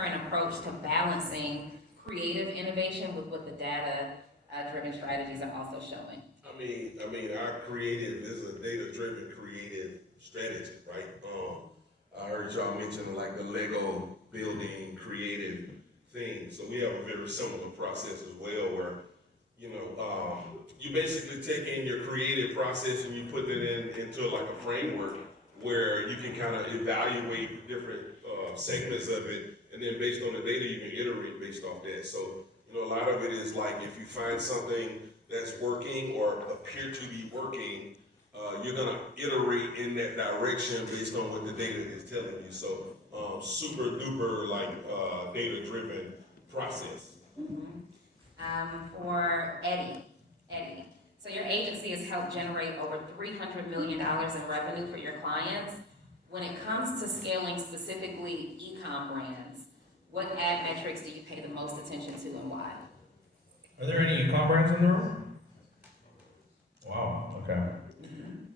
current approach to balancing creative innovation with what the data-driven strategies are also showing? Our creative is a data-driven creative strategy, right? I heard y'all mention like the Lego building creative thing. So we have a very similar process as well, where you basically take in your creative process and you put it into like a framework where you can kind of evaluate different segments of it, and then based on the data, you can iterate based off that. So a lot of it is like if you find something that's working or appear to be working, you're gonna iterate in that direction based on what the data is telling you. So super duper like data driven process. For Eddie, so your agency has helped generate over $300 million in revenue for your clients. When it comes to scaling specifically e-com brands, what ad metrics do you pay the most attention to and why? Are there any e-com brands in the room? Wow, okay.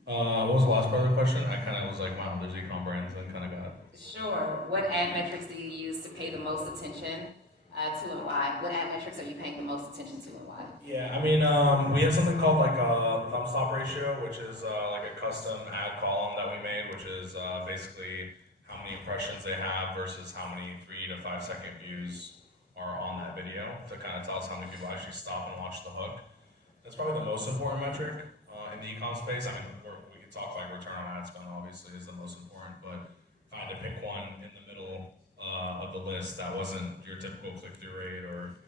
What was the last part of the question? I kind of was like, wow, there's e-com brands, and kind of got it. Sure. What ad metrics do you use to pay the most attention to and why? What ad metrics are you paying the most attention to and why? Yeah, we have something called like a thumb stop ratio, which is like a custom ad column that we made, which is basically how many impressions they have versus how many 3 to 5 second views are on that video to kind of tell us how many people actually stop and watch the hook. That's probably the most important metric in the e-com space. We can talk like return on ad spend, obviously, is the most important, but if I had to pick one in the middle of the list that wasn't your typical click-through rate or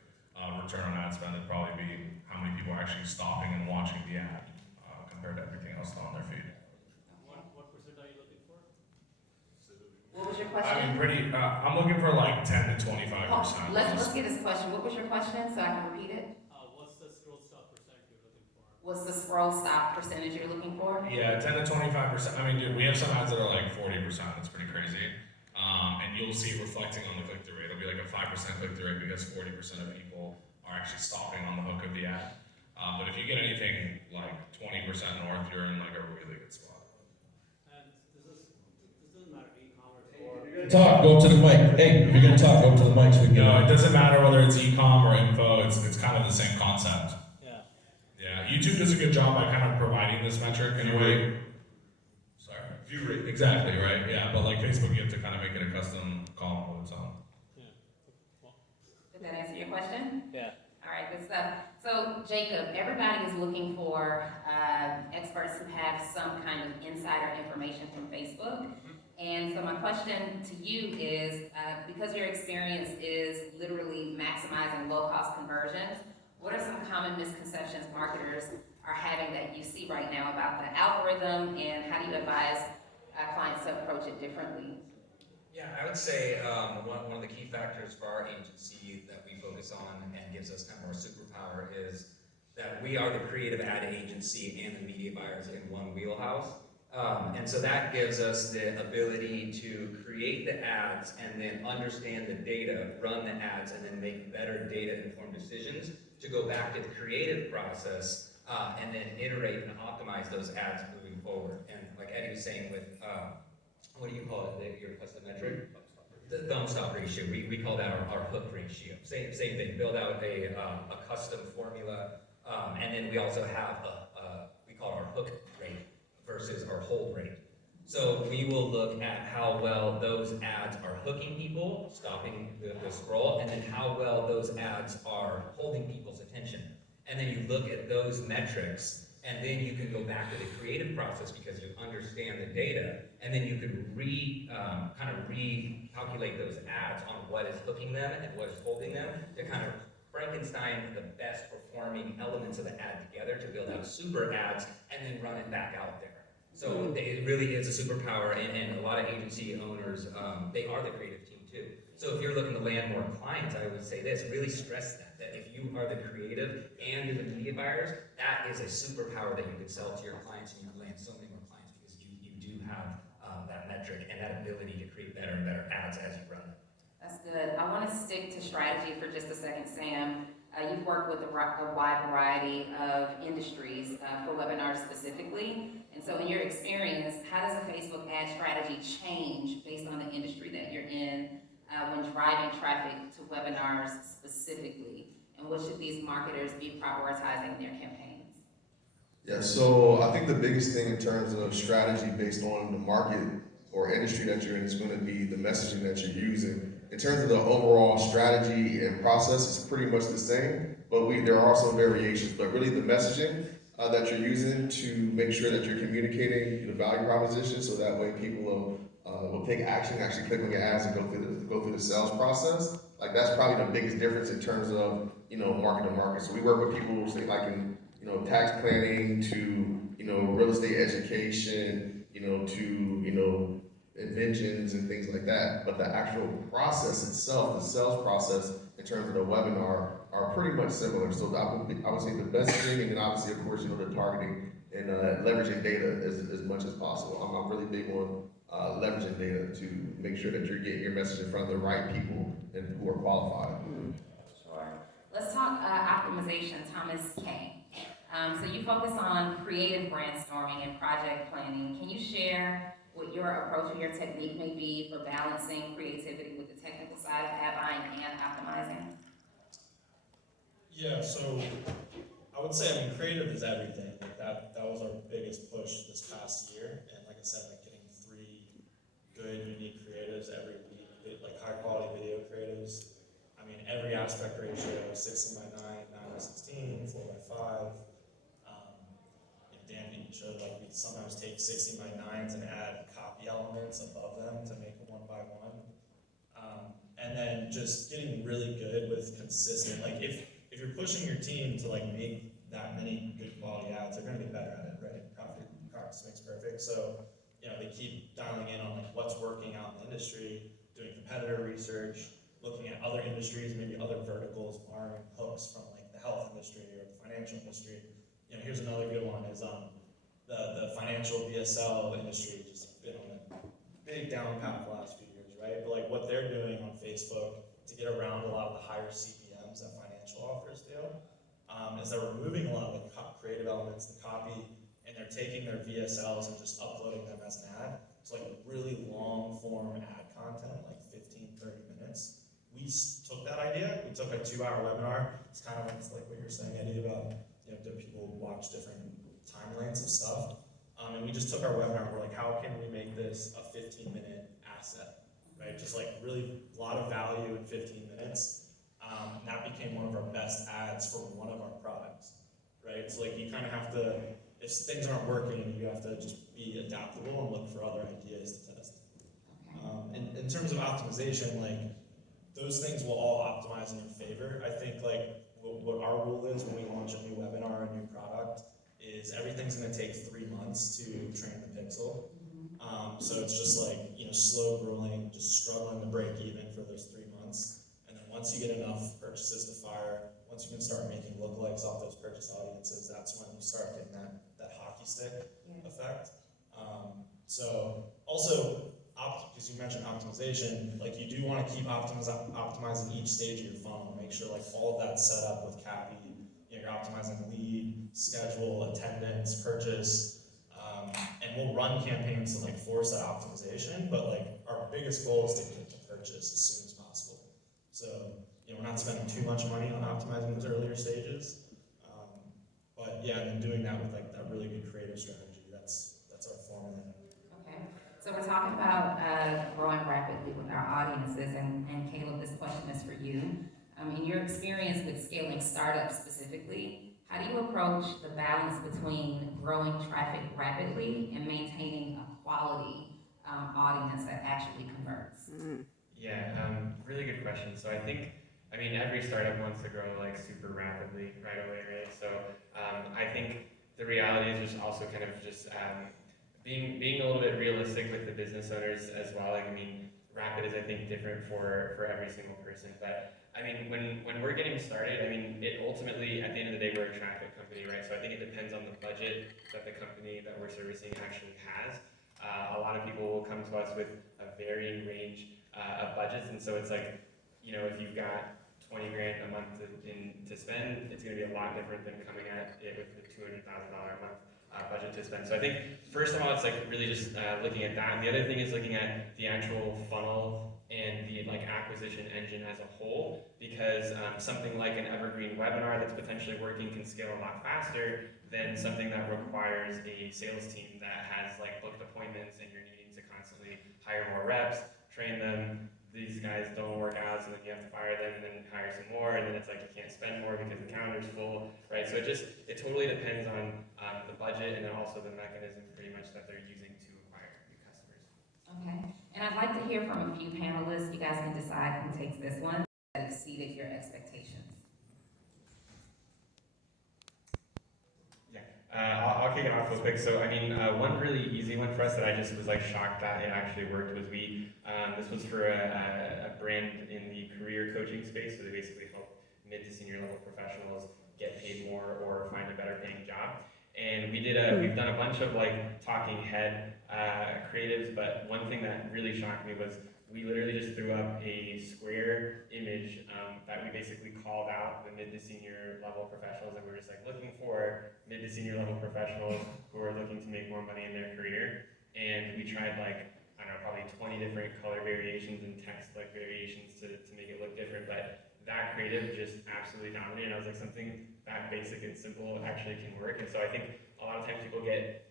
return on ad spend, it'd probably be how many people are actually stopping and watching the ad compared to everything else on their feed. What percent are you looking for? What was your question? I'm looking for like 10 to 25%. Let's get his question. What was your question so I can repeat it? What's the scroll stop percent you're looking for? What's the scroll stop percentage you're looking for? Yeah, 10 to 25%. Dude, we have some ads that are like 40%. That's pretty crazy. And you'll see reflecting on the click-through rate. It'll be like a 5% click-through rate because 40% of people are actually stopping on the hook of the ad. But if you get anything like 20% north, you're in like a really good spot. And this doesn't matter e-commerce or... Talk, go up to the mic. Hey, if you're gonna talk, go up to the mic so we can No, it doesn't matter whether it's e-com or info, it's kind of the same concept. Yeah. Yeah, YouTube does a good job by kind of providing this metric in a way. Sorry. View rate. Exactly, right? Yeah, but like Facebook, you have to kind of make it a custom column of its own. Yeah. Well, Did that answer your question? yeah. All right, good stuff. So, Jacob, everybody is looking for experts who have some kind of insider information from Facebook. And so my question to you is, because your experience is literally maximizing low-cost conversions, what are some common misconceptions marketers are having that you see right now about the algorithm, and how do you advise clients to approach it differently? Yeah, I would say one of the key factors for our agency that we focus on and gives us kind of our superpower is that we are the creative ad agency and the media buyers in one wheelhouse. And so that gives us the ability to create the ads and then understand the data, run the ads, and then make better data-informed decisions to go back to the creative process and then iterate and optimize those ads moving forward. And like Eddie was saying with, what do you call it, your custom metric? The thumb stop ratio. We call that our hook ratio. Same thing, build out a custom formula, and then we also have we call our hook rate versus our hold rate. So we will look at how well those ads are hooking people, stopping the scroll, and then how well those ads are holding people's attention. And then you look at those metrics, and then you can go back to the creative process because you understand the data, and then you can kind of recalculate those ads on what is hooking them and what is holding them to kind of Frankenstein the best performing elements of the ad together to build out super ads and then run it back out there. So it really is a superpower, and a lot of agency owners, they are the creative team too. So if you're looking to land more clients, I would say this, really stress that if you are the creative and you're the media buyers, that is a superpower that you could sell to your clients, and you can land so many more clients because you do have that metric and that ability to create better and better ads as you run it. That's good. I want to stick to strategy for just a second, Sam. You've worked with a wide variety of industries for webinars specifically. And so in your experience, how does a Facebook ad strategy change based on the industry that you're in when driving traffic to webinars specifically? And what should these marketers be prioritizing in their campaigns? Yeah, so I think the biggest thing in terms of strategy based on the market or industry that you're in is going to be the messaging that you're using. In terms of the overall strategy and process, it's pretty much the same, but there are some variations. But really, the messaging that you're using to make sure that you're communicating the value proposition, so that way people will take action, actually click on your ads and go through the sales process. Like that's probably the biggest difference in terms of market to market. So we work with people, say like in tax planning to, real estate education, to inventions and things like that. But the actual process itself, the sales process in terms of the webinar are pretty much similar. So I would say the messaging and then obviously, of course, the targeting and leveraging data as much as possible. I'm really big on leveraging data to make sure that you're getting your message in front of the right people and who are qualified. Sure. Let's talk optimization, Thomas Kane. So you focus on creative brainstorming and project planning. Can you share what your approach or your technique may be for balancing creativity with the technical side of ad buying and optimizing? Yeah, so I would say, creative is everything. Like that was our biggest push this past year. And like I said, like getting 3 good, unique creatives every week, like high quality video creatives. Every aspect ratio, 16:9, 9:16, 4:5. Dan showed like we sometimes take 16:9s and add copy elements above them to make them 1:1. And then just getting really good with consistent, like if you're pushing your team to like make that many good quality ads, they're gonna get better at it, right? Practice makes perfect. So, they keep dialing in on like what's working out in the industry, doing competitor research, looking at other industries, maybe other verticals, borrowing hooks from like the health industry or the financial industry. Here's another good one is the financial BSL industry just been on a big down path the last few years, right? But like what they're doing on Facebook to get around a lot of the higher CPMs that financial offers do, is they're removing a lot of the creative elements, the copy, and they're taking their VSLs and just uploading them as an ad. It's like really long form ad content, like 15, 30 minutes. We took that idea, we took a 2-hour webinar. It's kind of like what you're saying, Eddie, about do people watch different timelines of stuff? And we just took our webinar, we're like, how can we make this a 15-minute asset, right? Just like really a lot of value in 15 minutes. And that became one of our best ads for one of our products, right? So like you kind of have to, if things aren't working, you have to just be adaptable and look for other ideas to test. In terms of optimization, like those things will all optimize in your favor. I think like what our rule is when we launch a new webinar or a new product is everything's going to take 3 months to train the pixel. So it's just like, slow grueling, just struggling to break even for those 3 months. And then once you get enough purchases to fire, once you can start making lookalikes off those purchase audiences, that's when you start getting that hockey stick effect. So also, because you mentioned optimization, like you do want to keep optimizing each stage of your funnel. Make sure like all of that's set up with CAPI. You're optimizing lead, schedule, attendance, purchase, and we'll run campaigns to like force that optimization. But like our biggest goal is to get to purchase as soon as possible. So we're not spending too much money on optimizing those earlier stages. But yeah, and then doing that with like that really good creative strategy. That's our formula. Okay, so we're talking about growing rapidly with our audiences, and Caleb, this question is for you. In your experience with scaling startups specifically, how do you approach the balance between growing traffic rapidly and maintaining a quality audience that actually converts? Yeah, really good question. So I think, every startup wants to grow like super rapidly right away, right? So I think the reality is just also kind of just being a little bit realistic with the business owners as well. Like, rapid is I think different for every single person. But when we're getting started, it ultimately at the end of the day we're a traffic company, right? So I think it depends on the budget that the company that we're servicing actually has. A lot of people will come to us with a varying range of budgets, and so it's like, if you've got 20 grand a month to spend, it's going to be a lot different than coming at it with the $200,000 a month budget to spend. So I think first of all, it's like really just looking at that, and the other thing is looking at the actual funnel and the like acquisition engine as a whole, because something like an evergreen webinar that's potentially working can scale a lot faster than something that requires a sales team that has like booked appointments and you're needing to constantly hire more reps, train them. These guys don't work out, so then you have to fire them and then hire some more, and then it's like you can't spend more because the calendar's full, right? So it totally depends on the budget and then also the mechanism pretty much that they're using to acquire new customers. Okay, and I'd like to hear from a few panelists. You guys can decide who takes this one that exceeded your expectations. I'll kick it off real quick. So, I mean, one really easy one for us that I just was like shocked that it actually worked was this was for a brand in the career coaching space. So they basically help mid to senior level professionals get paid more or find a better paying job. And we've done a bunch of like talking head creatives, but one thing that really shocked me was we literally just threw up a square image that we basically called out the mid to senior level professionals, and we're just like looking for mid to senior level professionals who are looking to make more money in their career. And we tried like, I don't know, probably 20 different color variations and text like variations to make it look different, but that creative just absolutely dominated. I was like, something that basic and simple actually can work. And so I think a lot of times people get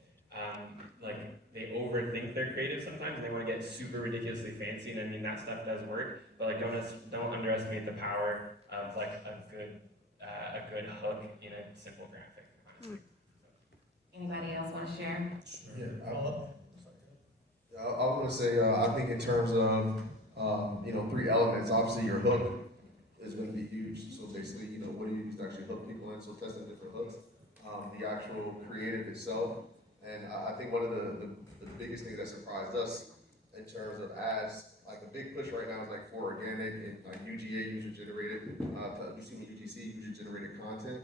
like they overthink their creative sometimes, and they want to get super ridiculously fancy. And I mean that stuff does work, but like don't underestimate the power of like a good hook in a simple graphic. Honestly. Anybody else want to share? Yeah, I was gonna say, I think in terms of, three elements, obviously your hook is gonna be huge. So basically, what do you use to actually hook people in? So testing different hooks, the actual creative itself. And I think one of the biggest things that surprised us in terms of ads, like the big push right now is like for organic and like UGA, user-generated, UGC, user-generated content.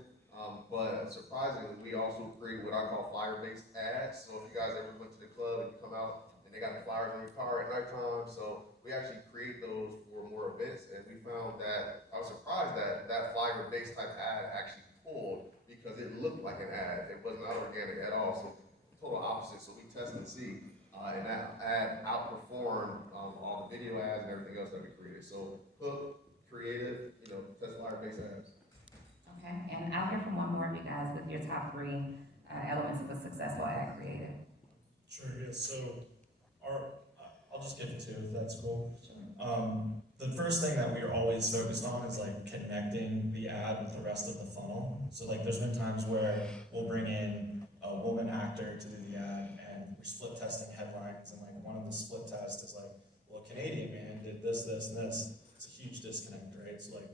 But surprisingly, we also create what I call flyer-based ads. So if you guys ever went to the club and you come out and they got the flyers on your car at nighttime, so we actually create those for more events. And we found that, I was surprised that that flyer-based type ad actually pulled because it looked like an ad. It was not organic at all. So total opposite. So we test and see, and that ad outperformed all the video ads and everything else that we created. So hook, creative, test flyer-based ads. Okay, and I'll hear from one more of you guys with your top three elements of a successful ad creative. Sure, yeah, so I'll just give two if that's cool. The first thing that we are always focused on is like connecting the ad with the rest of the funnel. So like there's been times where we'll bring in a woman actor to do the ad and we're split testing headlines, and like one of the split tests is like, well, a Canadian man did this, this, and this. It's a huge disconnect, right? So like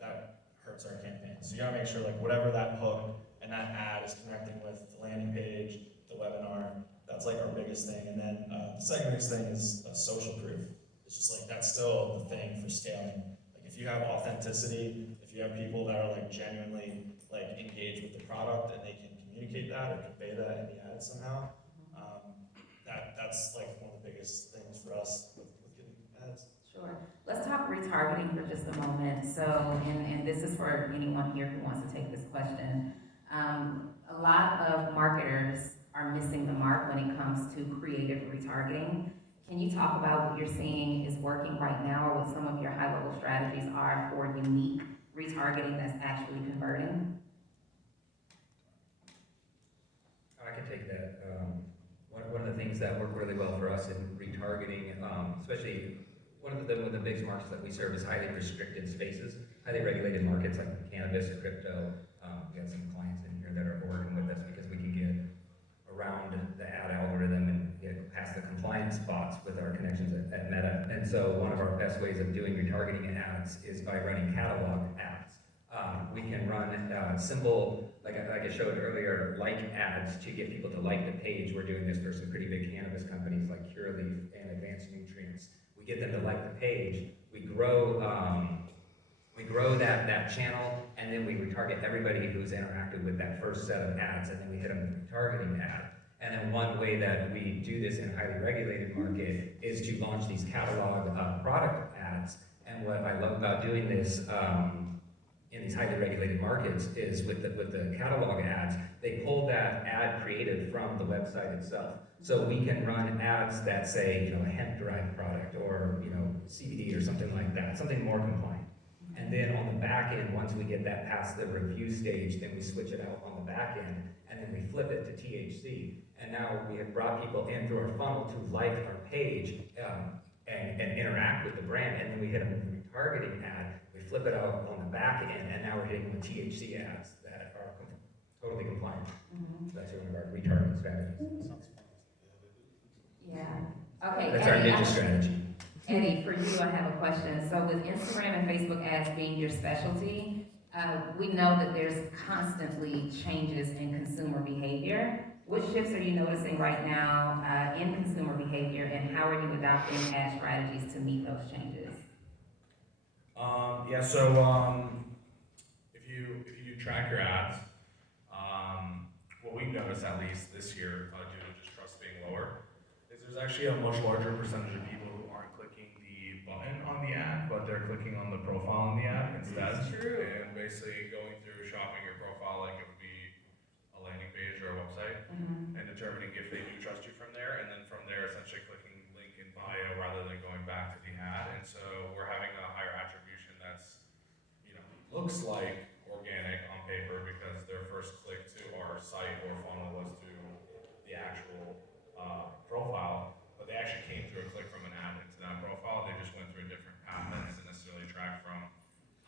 that hurts our campaign. So you gotta make sure like whatever that hook and that ad is connecting with the landing page, the webinar, that's like our biggest thing. And then the second biggest thing is social proof. It's just like, that's still the thing for scaling. Like if you have authenticity, if you have people that are like genuinely like engaged with the product and they can communicate that or convey that in the ad somehow, that's like one of the biggest things for us with getting ads. Sure. Let's talk retargeting for just a moment. So, and this is for anyone here who wants to take this question. A lot of marketers are missing the mark when it comes to creative retargeting. Can you talk about what you're seeing is working right now, or what some of your high-level strategies are for unique retargeting that's actually converting? I can take that. One of the things that work really well for us in retargeting, especially one of the biggest markets that we serve is highly restricted spaces, highly regulated markets like cannabis, crypto. We have some clients in here that are working with us because we can get around the ad algorithm and get past the compliance bots with our connections at Meta. And so one of our best ways of doing retargeting ads is by running catalog ads. We can run simple, like I showed earlier, like ads to get people to like the page. We're doing this for some pretty big cannabis companies like Curaleaf and Advanced Nutrients. We get them to like the page. We grow that channel, and then we retarget everybody who's interacted with that first set of ads, and then we hit them with a retargeting ad. And then one way that we do this in a highly regulated market is to launch these catalog product ads. And what I love about doing this in these highly regulated markets is with the catalog ads, they pull that ad creative from the website itself. So we can run ads that say, a hemp-derived product or, CBD or something like that, something more compliant. And then on the back end, once we get that past the review stage, then we switch it out on the back end, and then we flip it to THC. And now we have brought people in through our funnel to like our page and interact with the brand, and then we hit them with a retargeting ad, we flip it out on the back end, and now we're hitting them with THC ads that are totally compliant. So that's one of our retargeting strategies. Yeah. Okay. That's our ninja strategy. Eddie, for you, I have a question. So with Instagram and Facebook ads being your specialty, we know that there's constantly changes in consumer behavior. What shifts are you noticing right now in consumer behavior, and how are you adopting ad strategies to meet those changes? If you track your ads, what we've noticed at least this year, due to just trust being lower, is there's actually a much larger percentage of people who aren't clicking the button on the ad, but they're clicking on the profile on the ad instead. That's true. And basically going through shopping your profile like it would be a landing page or a website, and determining if they do trust you from there, and then from there essentially clicking link in bio rather than going back to the ad. And so we're having a higher attribution that's, looks like organic on paper because their first click to our site or funnel was to the actual profile, but they actually came through a click from an ad into that profile. They just went through a different path that isn't necessarily tracked from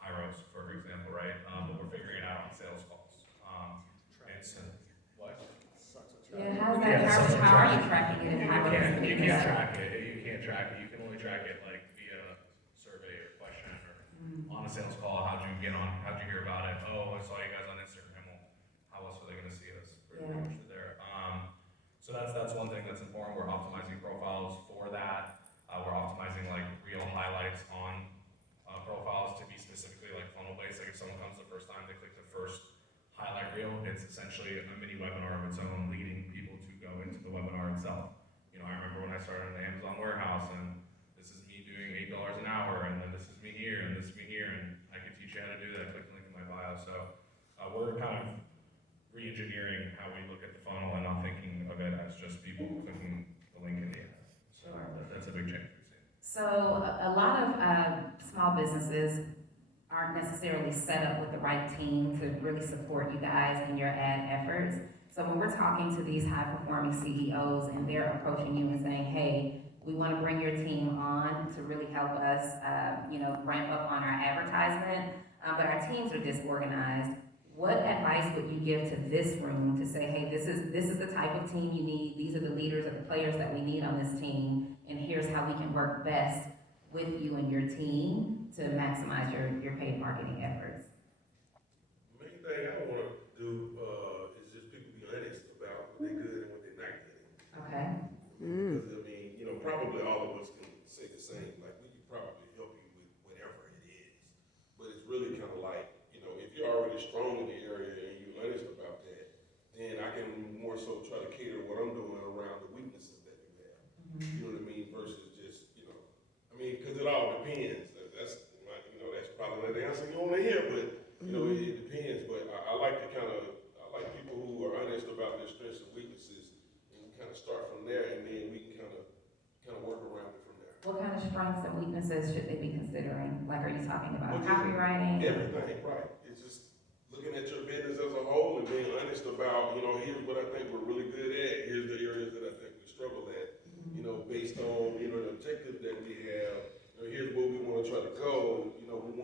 Hyros, for example, right? But we're figuring it out on sales calls. And so, what? Yeah, how's Yeah, that, some how are you track. tracking it? You How can't, is it you being can't done? track it. You can't track it. You can only track it like via survey or question or on a sales call. How'd you get on? How'd you hear about it? Oh, I saw you guys on Instagram. Well, how else were they going to see us? Pretty Yeah. much there. So that's one thing that's important. We're optimizing profiles for that. We're optimizing like real highlights on profiles to be specifically like funnel based. Like if someone comes the first time, they click the first highlight reel. It's essentially a mini webinar of its own, leading people to go into the webinar itself. I remember when I started in the Amazon warehouse, and this is me doing $8 an hour, and then this is me here, and this is me here, and I can teach you how to do that. Click the link in my bio. So we're kind of re-engineering how we look at the funnel and not thinking of it as just people clicking the link in the ad. So that's a big change we've seen. So a lot of small businesses aren't necessarily set up with the right team to really support you guys in your ad efforts. So when we're talking to these high-performing CEOs and they're approaching you and saying, hey, we want to bring your team on to really help us, ramp up on our advertisement, but our teams are disorganized. What advice would you give to this room to say, hey, this is the type of team you need, these are the leaders or the players that we need on this team, and here's how we can work best with you and your team to maximize your paid marketing efforts? Main thing I want to do is just people be honest about what they're good and what they're not good at. Okay. Because probably all of us can say the same. Like we can probably help you with whatever it is, but it's really kind of like if you're already strong in the area and you're honest about that, then I can more so try to cater what I'm doing around the weaknesses that you have. You know what I mean? Versus just because it all depends. That's probably not the answer you want to hear, but it depends. But I like people who are honest about their strengths and weaknesses, and we kind of start from there, and then we can kind of work around it from there. What kind of strengths and weaknesses should they be considering? Like, are you talking about Well, copywriting? Everything, right. It's just looking at your business as a whole and being honest about, here's what I think we're really good at, here's the areas that I think we struggle at, based on, the objectives that we have, here's where we want to try to go, we